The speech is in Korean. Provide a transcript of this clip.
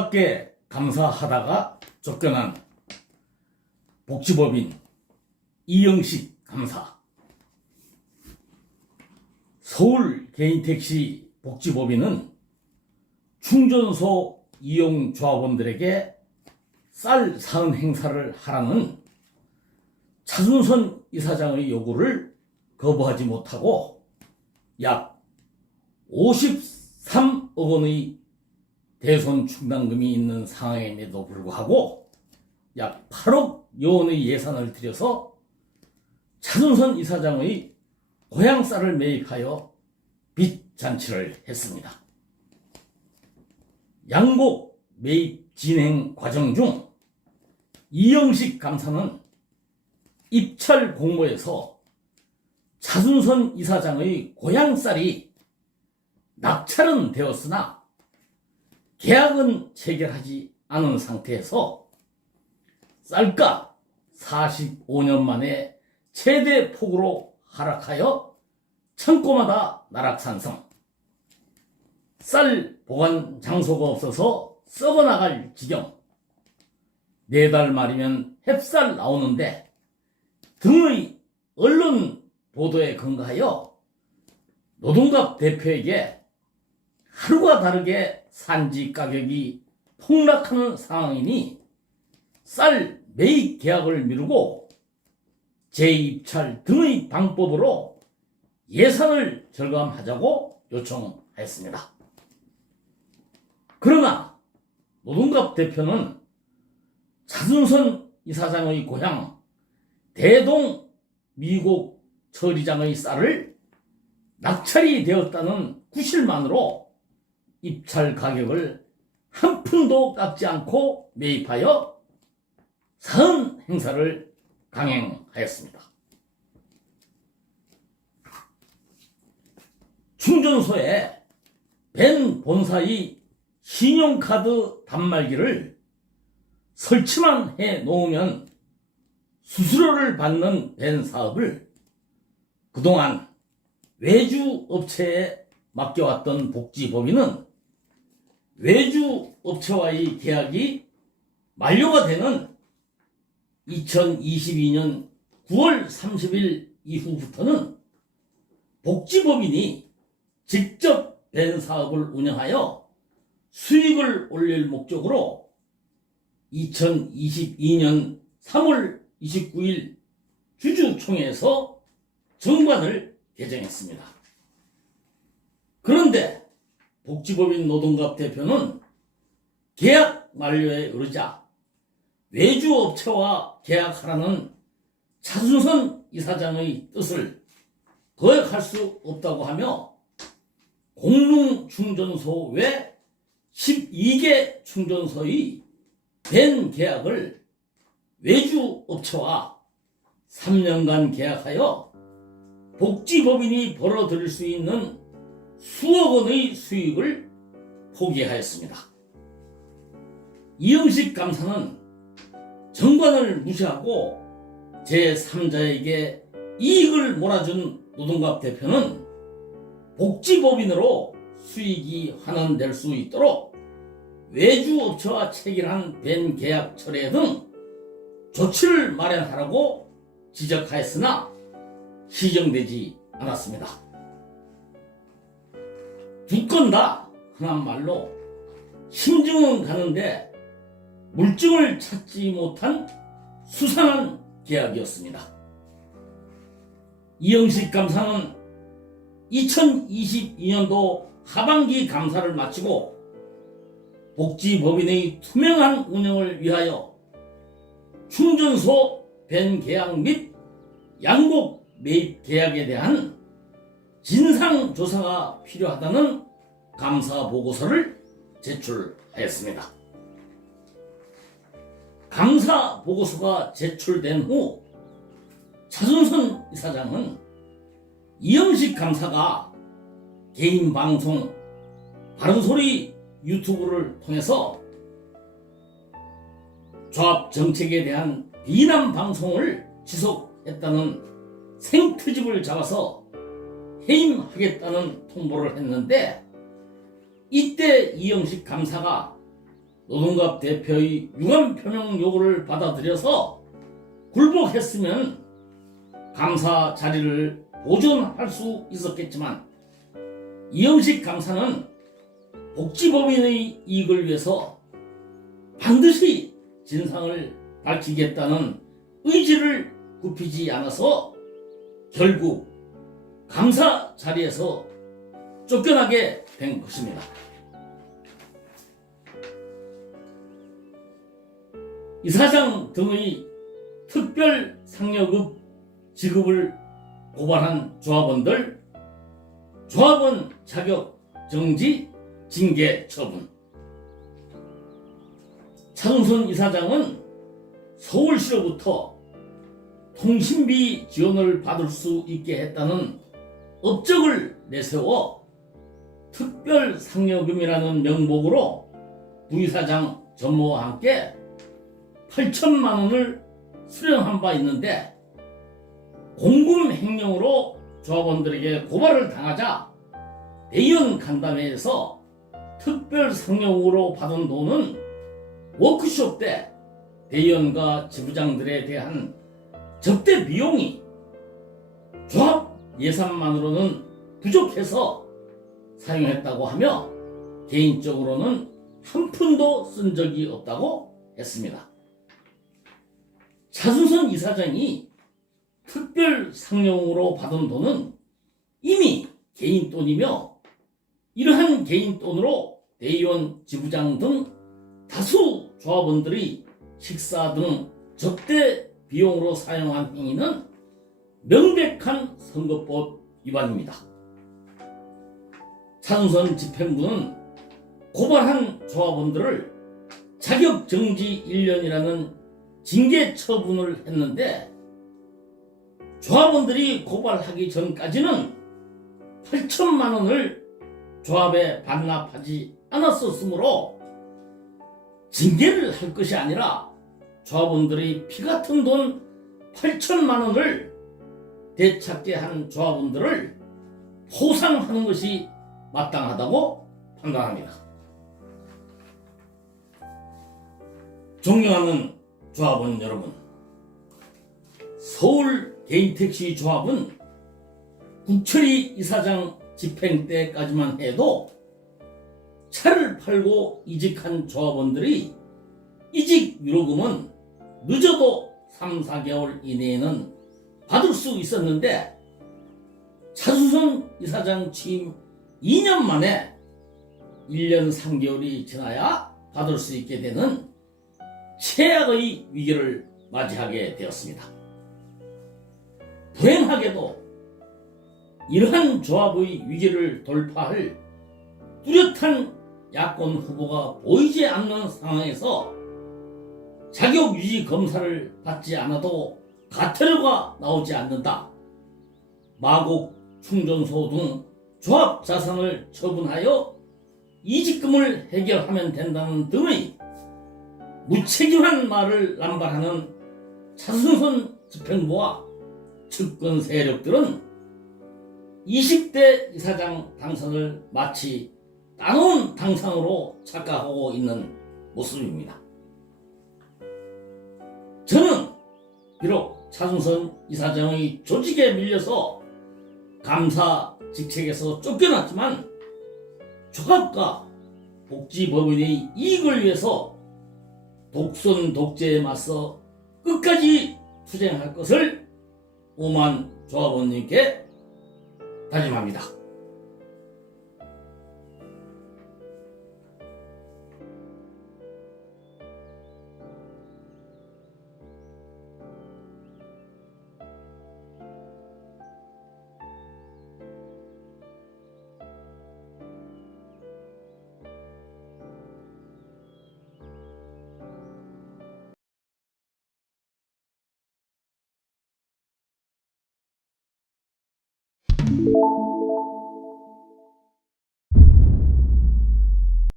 안타깝게 감사하다가 쫓겨난 복지법인 이영식 감사. 서울 개인택시 복지법인은 충전소 이용 조합원들에게 쌀 사은 행사를 하라는 차순선 이사장의 요구를 거부하지 못하고 약 53억 원의 대손 충당금이 있는 상황임에도 불구하고 약 8억 여원의 예산을 들여서 차순선 이사장의 고향 쌀을 매입하여 빚 잔치를 했습니다. 양곡 매입 진행 과정 중 이영식 감사는 입찰 공모에서 차순선 이사장의 고향 쌀이 낙찰은 되었으나 계약은 체결하지 않은 상태에서 쌀값 45년 만에 최대 폭으로 하락하여 창고마다 나락산성. 쌀 보관 장소가 없어서 썩어나갈 지경. 네 달 말이면 햅쌀 나오는데 등의 언론 보도에 근거하여 노동갑 대표에게 하루가 다르게 산지 가격이 폭락하는 상황이니 쌀 매입 계약을 미루고 재입찰 등의 방법으로 예산을 절감하자고 요청하였습니다. 그러나 노동갑 대표는 차순선 이사장의 고향 대동 미국 처리장의 쌀을 낙찰이 되었다는 구실만으로 입찰 가격을 한 푼도 깎지 않고 매입하여 사은 행사를 강행하였습니다. 충전소에 벤 본사의 신용카드 단말기를 설치만 해 놓으면 수수료를 받는 벤 사업을 그동안 외주 업체에 맡겨왔던 복지법인은 외주 업체와의 계약이 만료가 되는 2022년 9월 30일 이후부터는 복지법인이 직접 벤 사업을 운영하여 수익을 올릴 목적으로 2022년 3월 29일 주주총회에서 정관을 개정했습니다. 그런데 복지법인 노동갑 대표는 계약 만료에 이르자 외주업체와 계약하라는 차순선 이사장의 뜻을 거역할 수 없다고 하며 공릉충전소 외 12개 충전소의 벤 계약을 외주업체와 3년간 계약하여 복지법인이 벌어들일 수 있는 수억 원의 수익을 포기하였습니다. 이영식 감사는 정관을 무시하고 제3자에게 이익을 몰아준 노동갑 대표는 복지법인으로 수익이 환원될 수 있도록 외주업체와 체결한 벤 계약 철회 등 조치를 마련하라고 지적하였으나 시정되지 않았습니다. 두건다 흔한 말로 심증은 가는데 물증을 찾지 못한 수상한 계약이었습니다. 이영식 감사는 2022년도 하반기 감사를 마치고 복지법인의 투명한 운영을 위하여 충전소 벤 계약 및 양곡 매입 계약에 대한 진상 조사가 필요하다는 감사 보고서를 제출하였습니다. 감사 보고서가 제출된 후 차순선 이사장은 이영식 감사가 개인 방송 바른소리 유튜브를 통해서 조합 정책에 대한 비난 방송을 지속했다는 생트집을 잡아서 해임하겠다는 통보를 했는데 이때 이영식 감사가 노동갑 대표의 유감 표명 요구를 받아들여서 굴복했으면 감사 자리를 보존할 수 있었겠지만 이영식 감사는 복지법인의 이익을 위해서 반드시 진상을 밝히겠다는 의지를 굽히지 않아서 결국 감사 자리에서 쫓겨나게 된 것입니다. 이사장 등의 특별 상여급 지급을 고발한 조합원들 조합원 자격 정지 징계 처분 차동선 이사장은 서울시로부터 통신비 지원을 받을 수 있게 했다는 업적을 내세워 특별 상여금이라는 명목으로 부이사장 전모와 함께 8천만 원을 수령한 바 있는데 공금 횡령으로 조합원들에게 고발을 당하자 대의원 간담회에서 특별 상여금으로 받은 돈은 워크숍 때 대의원과 지부장들에 대한 접대 비용이 조합 예산만으로는 부족해서 사용했다고 하며 개인적으로는 한 푼도 쓴 적이 없다고 했습니다. 차순선 이사장이 특별 상용으로 받은 돈은 이미 개인 돈이며 이러한 개인 돈으로 대의원 지부장 등 다수 조합원들이 식사 등 접대 비용으로 사용한 행위는 명백한 선거법 위반입니다. 차순선 집행부는 고발한 조합원들을 자격 정지 1년이라는 징계 처분을 했는데 조합원들이 고발하기 전까지는 8천만 원을 조합에 반납하지 않았었으므로 징계를 할 것이 아니라 조합원들이 피 같은 돈 8천만 원을 되찾게 한 조합원들을 포상하는 것이 마땅하다고 판단합니다. 존경하는 조합원 여러분, 서울 개인택시 조합은 국철이 이사장 집행 때까지만 해도 차를 팔고 이직한 조합원들이 이직 위로금은 늦어도 3, 4개월 이내에는 받을 수 있었는데 차수선 이사장 취임 2년 만에 1년 3개월이 지나야 받을 수 있게 되는 최악의 위기를 맞이하게 되었습니다. 불행하게도 이러한 조합의 위기를 돌파할 뚜렷한 야권 후보가 보이지 않는 상황에서 자격 유지 검사를 받지 않아도 가태료가 나오지 않는다. 마곡, 충전소 등 조합 자산을 처분하여 이직금을 해결하면 된다는 등의 무책임한 말을 남발하는 차승선 집행부와 측근 세력들은 20대 이사장 당선을 마치 따놓은 당상으로 착각하고 있는 모습입니다. 저는 비록 차승선 이사장의 조직에 밀려서 감사 직책에서 쫓겨났지만 조합과 복지법인의 이익을 위해서 독선 독재에 맞서 끝까지 투쟁할 것을 오만 조합원님께 다짐합니다.